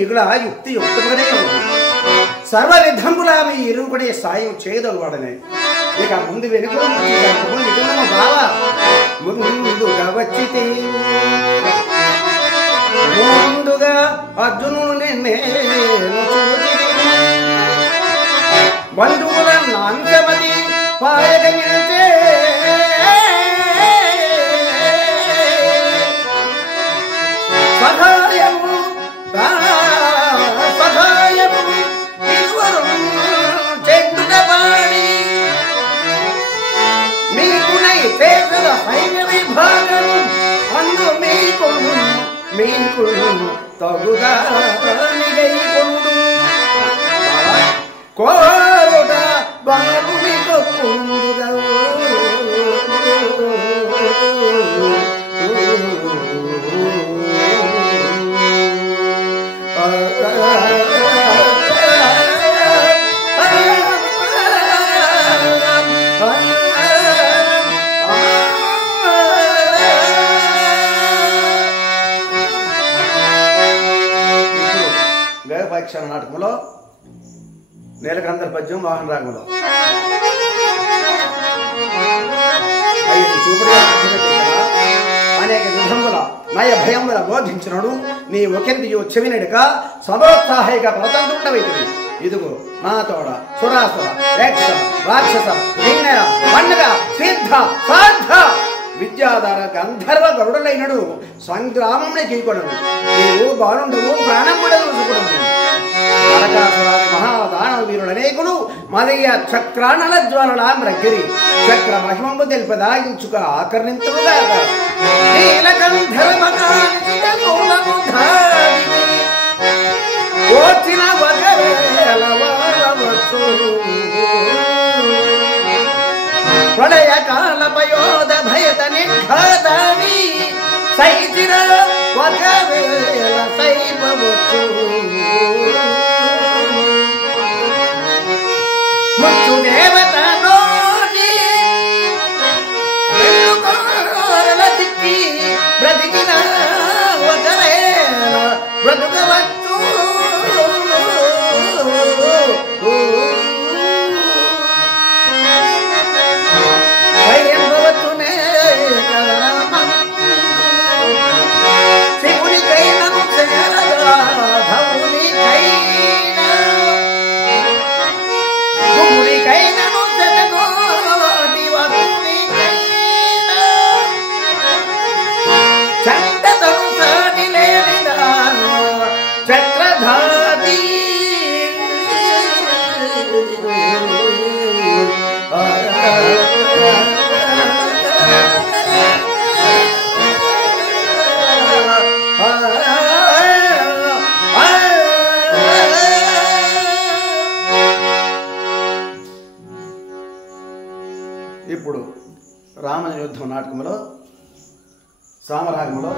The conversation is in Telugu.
మిగుల యుక్తి యుక్తముగానే ఉంది. సర్వ విధములా మీ ఇరువుకునే సాయం చేయదలవాడనే. ఇక ముందు వెనుకలు నిజము బావా ముందుగా వచ్చితే ముందుగా అర్జునుడు నిన్నే బంధువుల నాంశమది పాయక నిలిచే సహాయము సహాయము ఇరువరు చెడ్డుడవాడి మీకునై చేసిన సైన్య విభాగం అన్ను మీకు తగుదా కోరుట బాబుని కొప్పుగా వేదపాక్షాల నాటకంలో నీలకంఠ పద్యం మోహన రాగంలో అనేక విధముల నయ భయముల బోధించినడు నీ ఒకందియో చెవినడుక సమోత్సాహిగా ప్రతంత్రుడవైతుంది. ఇదిగో నా తోడ సురాసుర రేక్ష రాక్షస కిన్నెర పండుగ సిద్ధ సాధ విద్యాధార గంధర్వ గరుడులైనడు సంగ్రామంని కీకొనడు. నీవు బాలుండవు ప్రాణముడను సుకుడము. నరకాసురాది మహాదానవ వీరులు అనేకులు మదయ్య చక్రానల జ్వాలల మ్రగ్గిరి చక్ర మహిమము తెలిపదాయించుక ఆకర్ణించుగా ప్రళయ కాల పయోద భయత నిఘాదావి సైతిర వగవేల సైవవచ్చు ముచ్చు దేవత నోటి వెన్నుకోరల తిక్కి బ్రతికిన వగవేల బ్రతుకవచ్చు ఇప్పుడు రామన యుద్ధం నాటకంలో సామరాగంలో